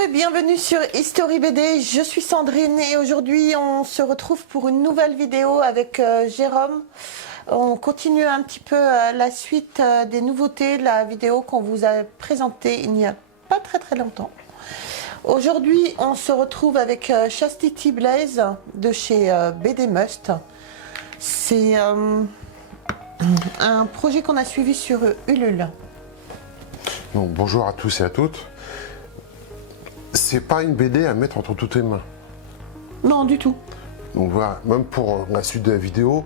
Bonjour et bienvenue sur History BD, je suis Sandrine et aujourd'hui on se retrouve pour une nouvelle vidéo avec Jérôme. On continue un petit peu la suite des nouveautés, la vidéo qu'on vous a présentée il n'y a pas très longtemps. Aujourd'hui on se retrouve avec Chastity Blaze de chez BD Must. C'est un projet qu'on a suivi sur Ulule. Donc, bonjour à tous et à toutes. C'est pas une BD à mettre entre toutes tes mains. Non, du tout. Donc voilà, même pour la suite de la vidéo,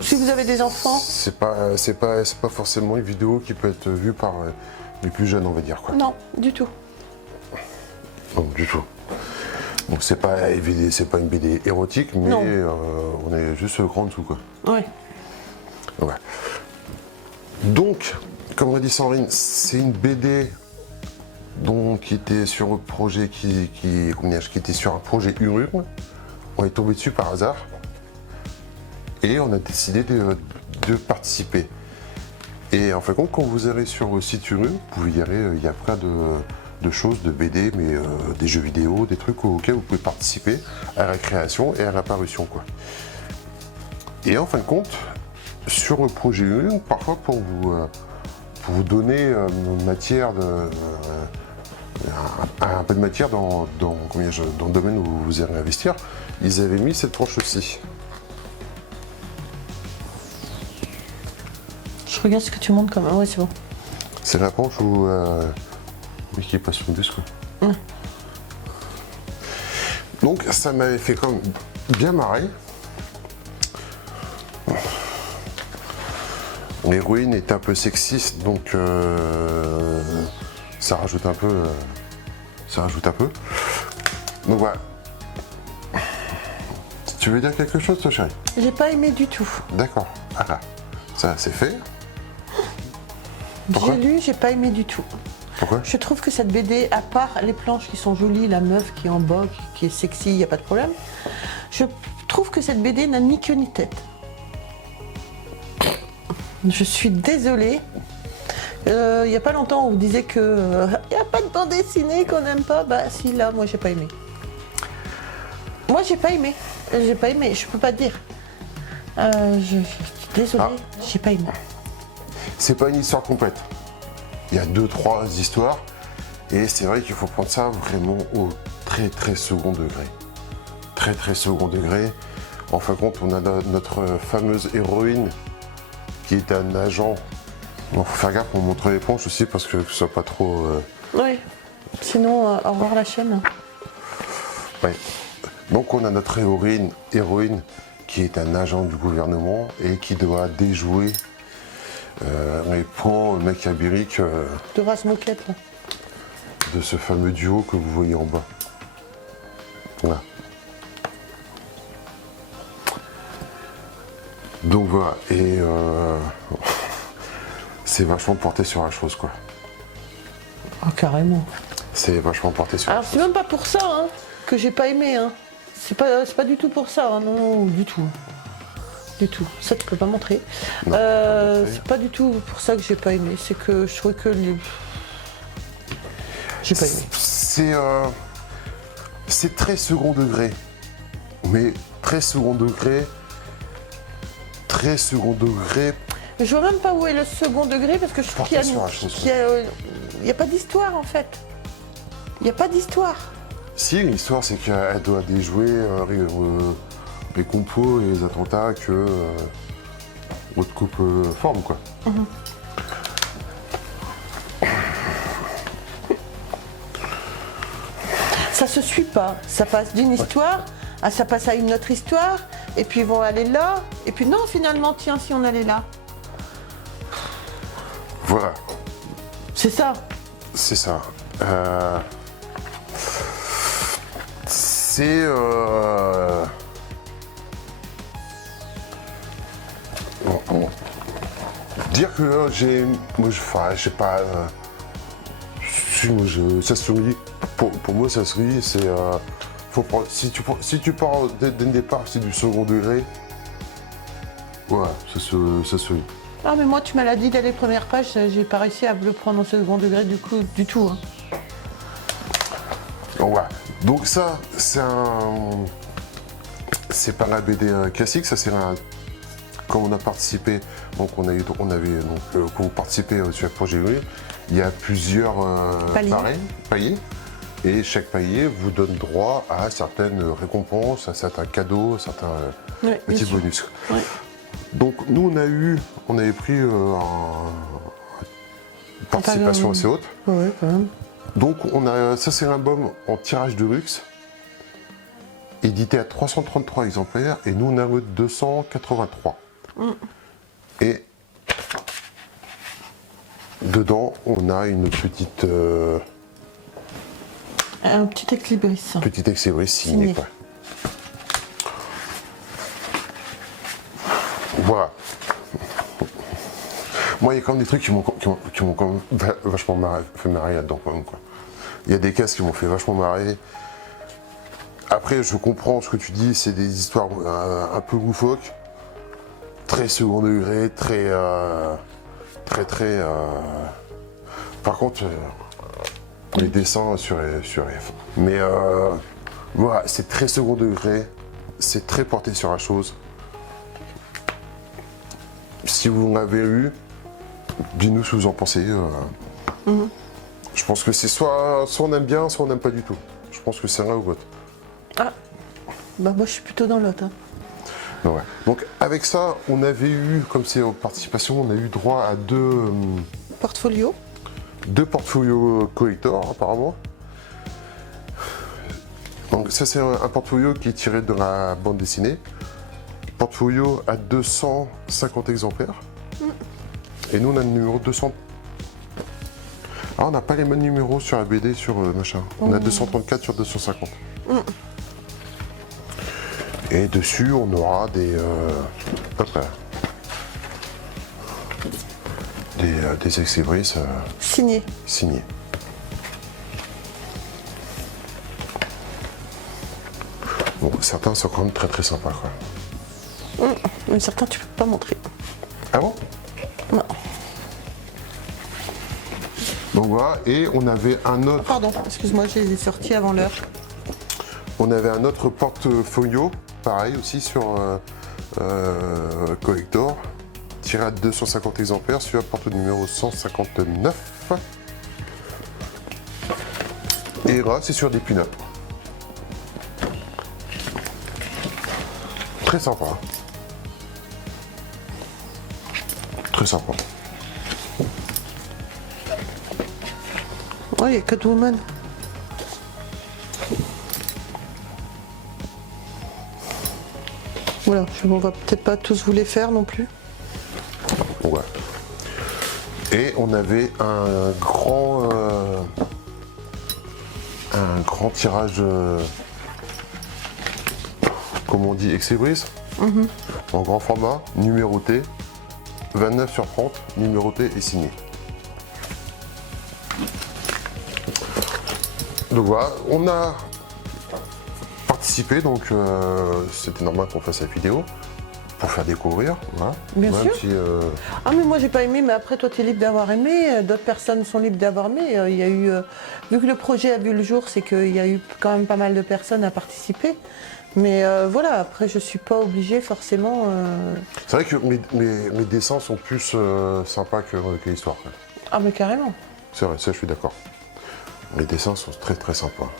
si vous avez des enfants, c'est pas forcément une vidéo qui peut être vue par les plus jeunes, on va dire quoi. Non, du tout. Non, du tout. Donc c'est pas une BD érotique, mais on est juste grand dessous quoi. Oui. Ouais. Donc, comme l'a dit Sandrine, c'est une BD qui était sur un projet qui était sur un projet Ulule. On est tombé dessus par hasard et on a décidé de participer. Et en fin de compte, quand vous allez sur le site Ulule, vous pouvez y aller, il y a plein de choses, de BD, mais des jeux vidéo, des trucs auxquels vous pouvez participer à la création et à la parution quoi. Et en fin de compte, sur le projet Ulule, parfois pour vous donner matière un peu de matière dans le domaine où vous allez investir, ils avaient mis cette tranche-ci. Je regarde ce que tu montres quand même. Ouais, c'est bon. C'est la tranche où oui, qui est pas sur le disque. Donc ça m'avait fait quand même bien marrer. L'héroïne est un peu sexiste, donc ça rajoute un peu. Donc voilà. Tu veux dire quelque chose, toi, chérie? J'ai pas aimé du tout. D'accord. Ah, ça c'est fait. J'ai lu, j'ai pas aimé du tout. Pourquoi? Je trouve que cette BD, à part les planches qui sont jolies, la meuf qui est en bas, qui est sexy, il n'y a pas de problème. Je trouve que cette BD n'a ni queue ni tête. Je suis désolée. Il n'y a pas longtemps, on vous disait que il n'y a pas de bande dessinée qu'on n'aime pas. Bah si, là, moi, j'ai pas aimé. Moi, j'ai pas aimé. J'ai pas aimé, je peux pas dire. Je suis désolée, j'ai pas aimé. C'est pas une histoire complète. Il y a 2-3 histoires. Et c'est vrai qu'il faut prendre ça vraiment au très second degré. Très second degré. En fin de compte, on a notre fameuse héroïne qui est un agent. Bon, faut faire gaffe pour montrer les planches aussi parce que ce soit pas trop. Oui. Sinon, au revoir la chaîne. Ouais. Donc on a notre héroïne qui est un agent du gouvernement et qui doit déjouer les plans machiavéliques De race moquette là. de ce fameux duo que vous voyez en bas. Voilà. Donc voilà, et c'est vachement porté sur la chose quoi. Oh, carrément. C'est vachement porté sur Alors c'est même pas pour ça hein, que j'ai pas aimé. Hein. C'est pas du tout pour ça, hein. Non, du tout. Du tout. Ça tu peux pas montrer. C'est pas du tout pour ça que j'ai pas aimé. C'est que je trouve que j'ai pas aimé. C'est très second degré. Mais très second degré. Je vois même pas où est le second degré parce que je trouve qu'il y a pas d'histoire en fait. Il n'y a pas d'histoire. Si, l'histoire c'est qu'elle doit déjouer les complots et les attentats que votre couple forme quoi. Ça se suit pas. Ça passe d'une histoire, ça passe à une autre histoire, et puis ils vont aller là, et puis non finalement tiens si on allait là. Voilà. C'est ça. C'est ça. Dire que je sais pas. Ça se lit. Pour moi, ça se lit. C'est. Si tu pars dès le départ, c'est du second degré. Ouais, ça se lit. Ah mais moi tu m'as dit dès les premières pages, j'ai pas réussi à le prendre au second degré du tout. Hein. Donc voilà. Donc ça, c'est pas la BD classique, ça c'est un. Quand on a participé, donc on avait quand vous participez sur le projet Uri, il y a plusieurs paliers, et chaque palier vous donne droit à certaines récompenses, à certains cadeaux, à certains petits bonus. Ouais. Donc nous on avait pris une participation assez haute. Ouais, quand même. Donc ça c'est l'album en tirage de luxe, édité à 333 exemplaires, et nous on a le 283. Et dedans, on a une petite... un petit ex-libris. Petite ex-libris signée. Ouais. Voilà. Moi, il y a quand même des trucs qui m'ont quand même vachement fait marrer là-dedans. Quand même, quoi. Il y a des cases qui m'ont fait vachement marrer. Après, je comprends ce que tu dis, c'est des histoires un peu loufoques. Très second degré, très... Par contre, les dessins sur F. Mais voilà, c'est très second degré, c'est très porté sur la chose. Si vous l'avez lu, dites-nous ce que vous en pensez. Je pense que c'est soit on aime bien, soit on n'aime pas du tout. Je pense que c'est l'un ou l'autre. Ah, bah moi je suis plutôt dans l'autre. Hein. Ouais. Donc avec ça, on avait eu, comme c'est en participation, on a eu droit à deux portfolios collector apparemment. Donc ça c'est un portfolio qui est tiré de la bande dessinée. Portfolio à 250 exemplaires. Et nous on a le numéro 200. Ah, on n'a pas les mêmes numéros sur la BD sur machin. On a 234 sur 250. Et dessus, on aura des ex-libris signés. Bon, certains sont quand même très très sympas, quoi. Mais certains, tu peux pas montrer. Ah bon? Non. Donc voilà, et on avait un autre... Pardon, excuse-moi, je les ai sortis avant l'heure. On avait un autre portfolio, pareil aussi sur collector, tiré à 250 exemplaires, sur la porte numéro 159. Et là, c'est sur des pin-up. Très sympa. Très sympa. Ouais, il y a Catwoman. Voilà, on va peut-être pas tous vous les faire non plus. Ouais. Et on avait un grand tirage, comme on dit, ex-libris, en grand format, numéroté, 29 sur 30, numéroté et signé. Donc voilà, on a participé, donc c'était normal qu'on fasse la vidéo pour faire découvrir. Voilà. Bien sûr. Ah mais moi j'ai pas aimé, mais après toi tu es libre d'avoir aimé, d'autres personnes sont libres d'avoir aimé. Il y a eu, vu que le projet a vu le jour, c'est qu'il y a eu quand même pas mal de personnes à participer. Mais voilà, après je suis pas obligée forcément. C'est vrai que mes dessins sont plus sympas que l'histoire. Ah mais carrément. C'est vrai, ça je suis d'accord. Les dessins sont très très sympas.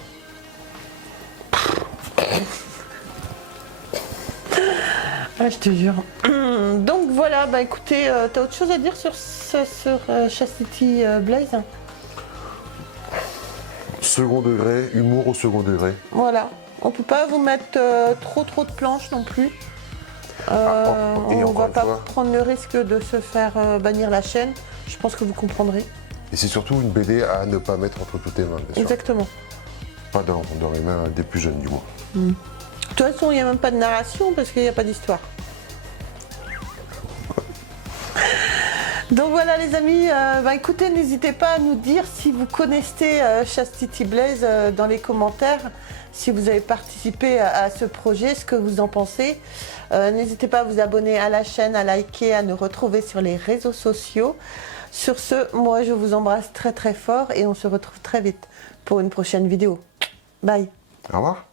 Ah, je te jure. Donc voilà, bah écoutez, t'as autre chose à dire sur Chastity Blaze? Second degré, humour au second degré. Voilà, on peut pas vous mettre trop de planches non plus. On va pas prendre le risque de se faire bannir la chaîne. Je pense que vous comprendrez. Et c'est surtout une BD à ne pas mettre entre toutes tes mains, bien sûr. Exactement. Pas dans les mains des plus jeunes, du moins. De toute façon, il n'y a même pas de narration parce qu'il n'y a pas d'histoire. Donc voilà les amis, écoutez, n'hésitez pas à nous dire si vous connaissez Chastity Blaze dans les commentaires, si vous avez participé à ce projet, ce que vous en pensez. N'hésitez pas à vous abonner à la chaîne, à liker, à nous retrouver sur les réseaux sociaux. Sur ce, moi je vous embrasse très très fort et on se retrouve très vite pour une prochaine vidéo. Bye. Au revoir.